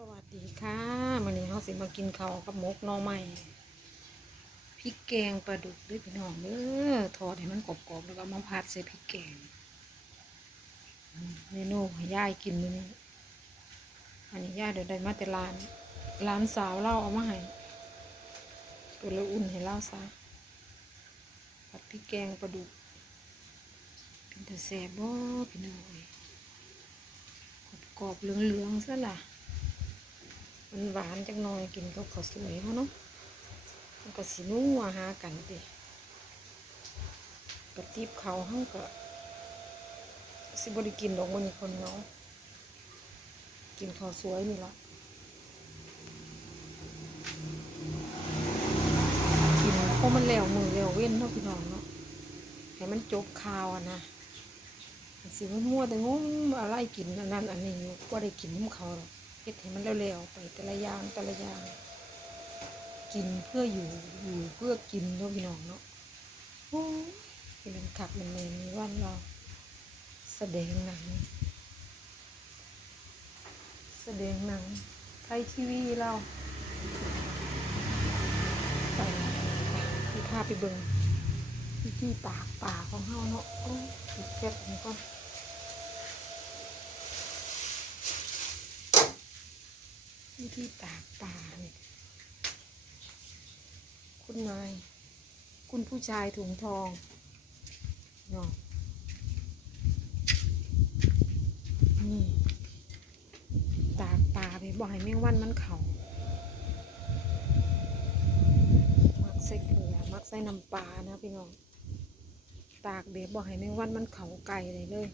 สวัสดีค่ะวันนี้เราสิมากินข้าวกับมกน่อไม้พริกแกงปลาดุกด้วยพี่น้องเด้อทอดให้มันกรอบๆแล้วก็มาผัดใส่พริกแกงเมนูให้ย่ายกินมื้อนี้อันนี้ย่าเดี๋ยวได้มาแต่ร้านร้านสาวเล่าเอามาให้ตัวละอุ่นให้เล่าซะผัดพริกแกงปลาดุกเป็นแต่แซ่บบ่พี่น้องกรอบๆเหลืองๆซะล่ะ มันหวานจังหน่อยกินกับข้าวสวยเขาเนาะมันก็สินัวหากันติกระติบเขาเขาก็สิบริกินดอกมันคนเนาะกินข้าวสวยนี่ละกินเพราะมันแล้วมือแล้วเว้นเนาะพี่น้องเนาะให้มันจบข่าวอะนะสิมันมัวแต่งงอะไรกินอันนั้นอันนี้อยู่ก็ได้กินของเขาหรอก เฮ็ดให้มันเร็วๆไปแต่ละอย่างแต่ละอย่าง กินเพื่ออยู่อยู่เพื่อกินเนาะพี่น้องเนาะโอ้ยเป็นขับมันเลยมีวันเราแสดงหนัง แสดงหนังไทยทีวีเราไปที่พาไปเบิ่งวิธีปากป่าของเฮาเนาะโอ้ยปิดแก๊สนี้ก่อน วิธีตากป่าเนี่ยคุณนายคุณผู้ชายถุงทองเนาะนี่ตากป่าไปบ่อยแมงวันมันเขามักใส่เกลือมักใส่น้ำปลานะพี่น้องตากเดี๋ยวบ่ให้แมงวันมันเขาไก่เลยเลย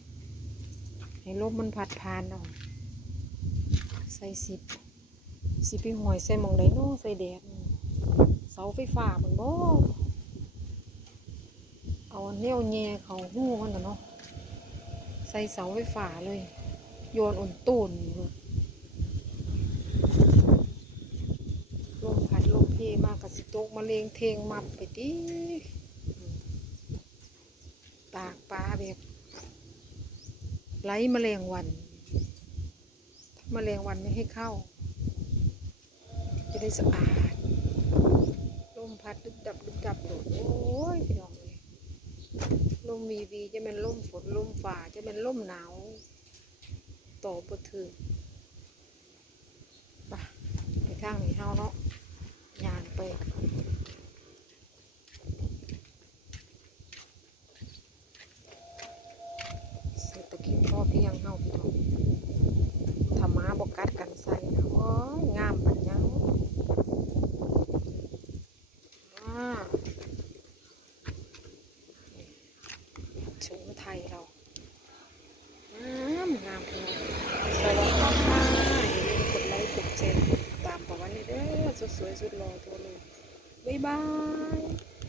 ให้ลมมันพัดพานออก ใส่สิบ สิไปหอยใส่หมองไดโน่ใส่แดดเสาไฟฟ้ามันบ่เอาแนวแย่เขาหู้มันนะเนาะใส่เสาไฟฟ้าเลย โยนอ่นตูนลมพัดลมเพมากกับสิตกมาเลงเทงมับไปติตากปลาแบบไล่แมลงวันแมลงวันไม่ให้เข้า จะได้สะอาดลมพัดดึกดับดึกดับโดดโอ้ยพี่น้องเลยลมวีวีจะเป็นลมฝนลมฝ่าจะเป็นลมหนาวต่อบถือปะไปทางนี้เฮาเนาะยานไปเศรษฐกิจพ่อเพียงเฮาพี่น้องธรรมะบอกกันใส่นะโอ้ยงามปัญญังว้า สูงไทยเรางามงามพี่น้องสวัสดีค่ะอย่าลืมกดไลค์กดแชร์ตามประวันนี้เด้อสุดสวยสุดหล่อตัวเลยบ๊ายบาย